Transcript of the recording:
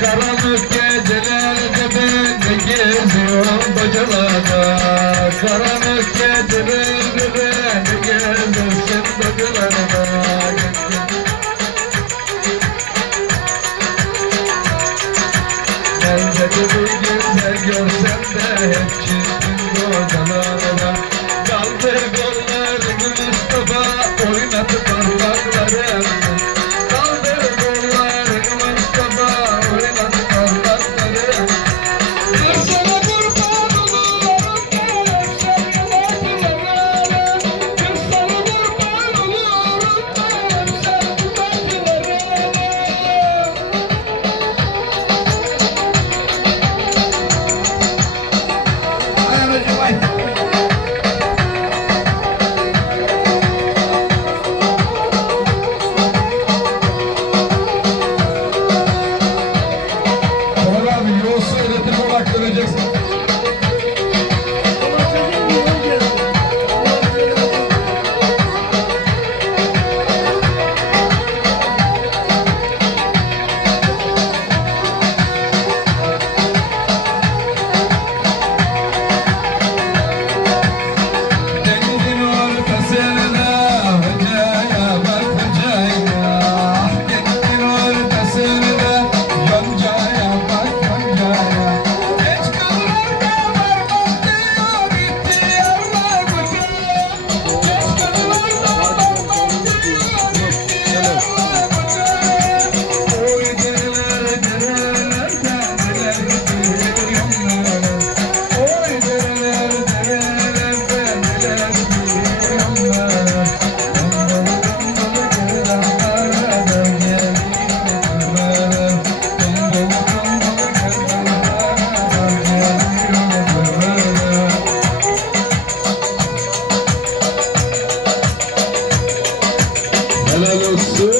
Karanlık gecelerde ben de geziyorum bacılarda Karanlık gecelerde ben de geziyorum bacılarda eu sou.